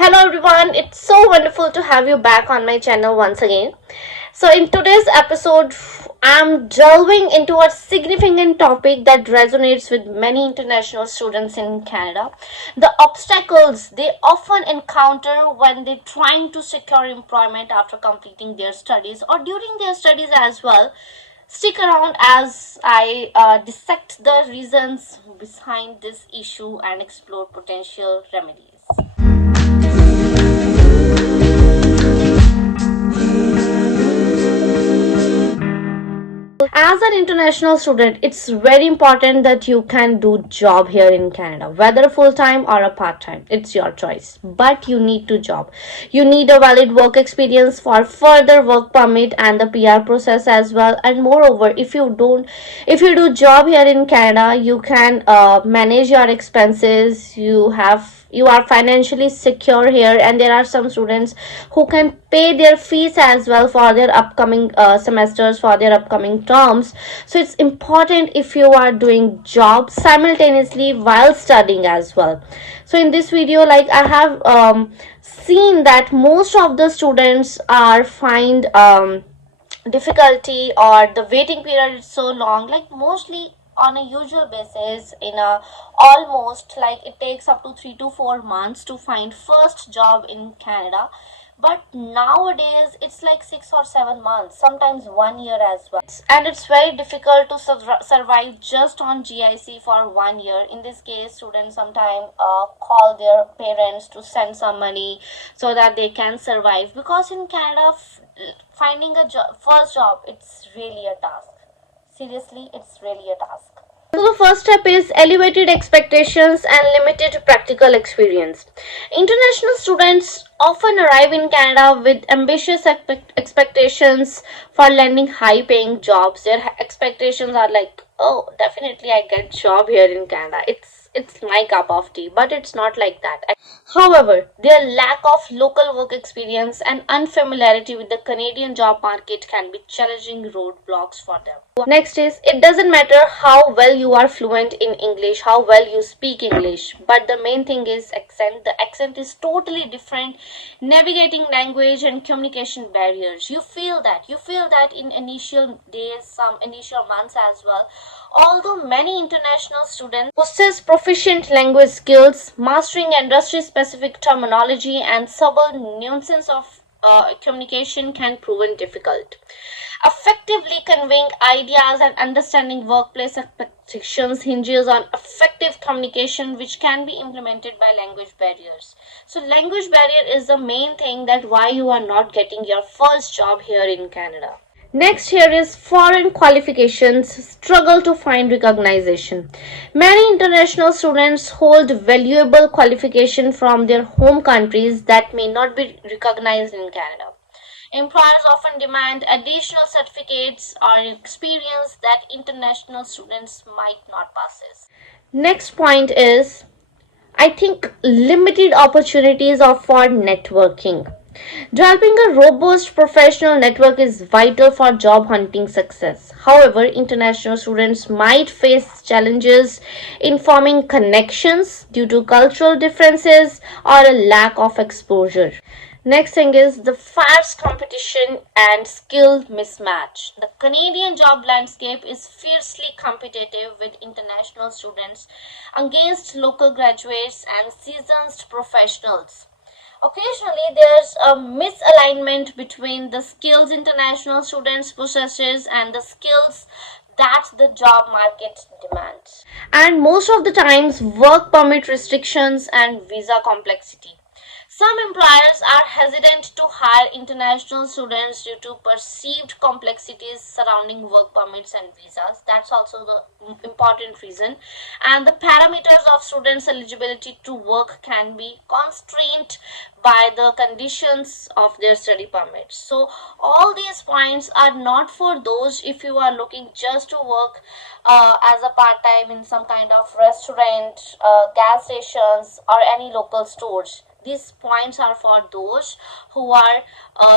Hello everyone, it's so wonderful to have you back on my channel once again. So, in today's episode, I'm delving into a significant topic that resonates with many international students in Canada: the obstacles they often encounter when they're trying to secure employment after completing their studies or during their studies as well. Stick around as I dissect the reasons behind this issue and explore potential remedies. As an international student, it's very important that you can do job here in Canada, whether full time or a part time. It's your choice, but you need to job. You need a valid work experience for further work permit and the PR process as well. And moreover, if you do job here in Canada, you can manage your expenses. You are financially secure here, and there are some students who can pay their fees as well for their upcoming semesters, for their upcoming terms. So it's important if you are doing job simultaneously while studying as well. So in this video, like I have seen that most of the students are find difficulty, or the waiting period is so long, like mostly on a usual basis in a almost like it takes up to 3 to 4 months to find first job in Canada. But nowadays it's like 6 or 7 months, sometimes 1 year as well, and it's very difficult to survive just on GIC for 1 year. In this case, students sometimes call their parents to send some money so that they can survive, because in Canada finding a first job, it's really a task. Seriously, it's really a task. So the first step is elevated expectations and limited practical experience. International students often arrive in Canada with ambitious expectations for landing high paying jobs. Their expectations are like, oh, definitely I get job here in Canada. It's my cup of tea, but it's not like that. However, their lack of local work experience and unfamiliarity with the Canadian job market can be challenging roadblocks for them. Next is, it doesn't matter how well you are fluent in English, how well you speak English, but the main thing is accent. The accent is totally different. Navigating language and communication barriers. You feel that in initial days, some initial months as well. Although many international students possess proficient language skills, mastering industry specific terminology and subtle nuances of communication can prove difficult. Effectively conveying ideas and understanding workplace expectations hinges on effective communication, which can be implemented by language barriers. So language barrier is the main thing that why you are not getting your first job here in Canada. Next here is foreign qualifications struggle to find recognition. Many international students hold valuable qualification from their home countries that may not be recognized in Canada. Employers often demand additional certificates or experience that international students might not possess. Next point is, I think, limited opportunities for networking. Developing a robust professional network is vital for job hunting success. However, international students might face challenges in forming connections due to cultural differences or a lack of exposure. Next thing is the fierce competition and skill mismatch. The Canadian job landscape is fiercely competitive with international students against local graduates and seasoned professionals. Occasionally, there's a misalignment between the skills international students possesses and the skills that the job market demands. And most of the times, work permit restrictions and visa complexity. Some employers are hesitant to hire international students due to perceived complexities surrounding work permits and visas. That's also the important reason. And the parameters of students' eligibility to work can be constrained by the conditions of their study permits. So all these points are not for those if you are looking just to work as a part-time in some kind of restaurant, gas stations, or any local stores. These points are for those who are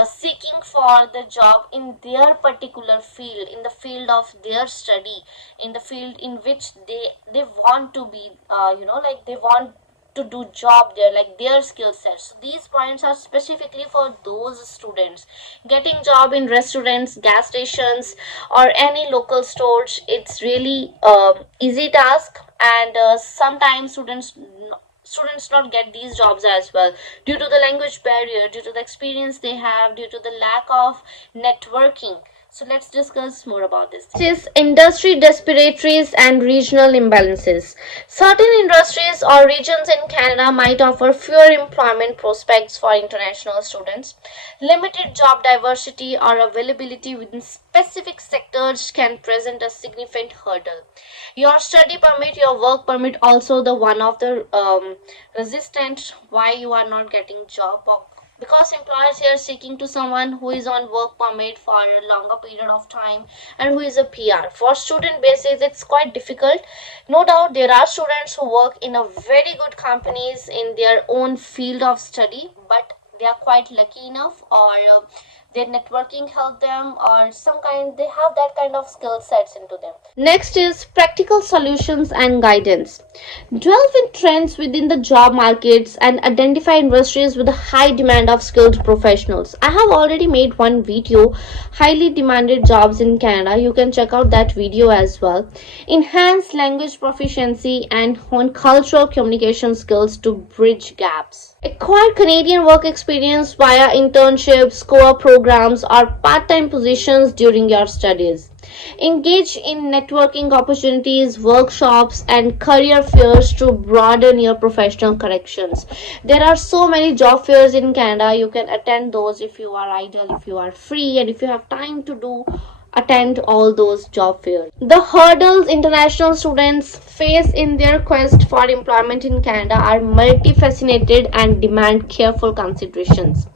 seeking for the job in their particular field, in the field of their study, in the field in which they want to be, like they want to do job there, like their skill sets. So these points are specifically for those students getting job in restaurants, gas stations, or any local stores. It's really easy task, and sometimes students not get these jobs as well due to the language barrier, due to the experience they have, due to the lack of networking. So let's discuss more about this. Is industry disparities and regional imbalances. Certain industries or regions in Canada might offer fewer employment prospects for international students. Limited job diversity or availability within specific sectors can present a significant hurdle. Your study permit, your work permit, also the one of the resistant why you are not getting job, because employers here seeking to someone who is on work permit for a longer period of time and who is a PR. For student basis, it's quite difficult. No doubt there are students who work in a very good companies in their own field of study, but they are quite lucky enough, or their networking help them, or some kind they have that kind of skill sets into them. Next is practical solutions and guidance. Delve in trends within the job markets and identify industries with a high demand of skilled professionals. I have already made one video, highly demanded jobs in Canada. You can check out that video as well. Enhance language proficiency and hone cultural communication skills to bridge gaps. Acquire Canadian work experience via internships, co-op programs, or part-time positions during your studies. Engage in networking opportunities, workshops, and career fairs to broaden your professional connections. There are so many job fairs in Canada. You can attend those if you are idle, if you are free, and if you have time to do attend all those job fairs. The hurdles international students face in their quest for employment in Canada are multifaceted and demand careful considerations.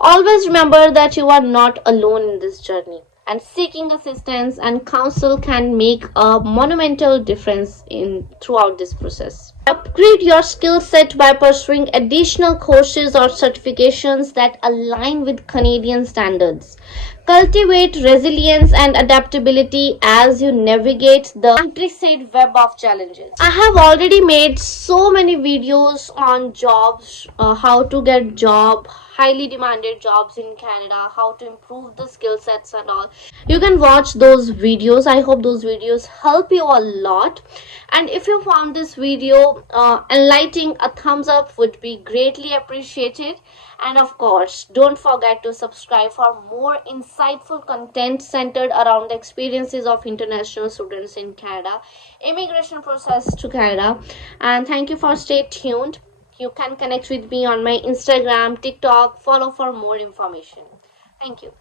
Always remember that you are not alone in this journey, and seeking assistance and counsel can make a monumental difference in throughout this process. Upgrade your skill set by pursuing additional courses or certifications that align with Canadian standards. Cultivate resilience and adaptability as you navigate the intricate web of challenges. I have already made so many videos on jobs, how to get job, highly demanded jobs in Canada, how to improve the skill sets and all. You can watch those videos. I hope those videos help you a lot. And if you found this video enlightening, a thumbs up would be greatly appreciated. And of course, don't forget to subscribe for more insightful content centered around the experiences of international students in Canada, immigration process to Canada. And thank you for stay tuned. You can connect with me on my Instagram, TikTok, follow for more information. Thank you.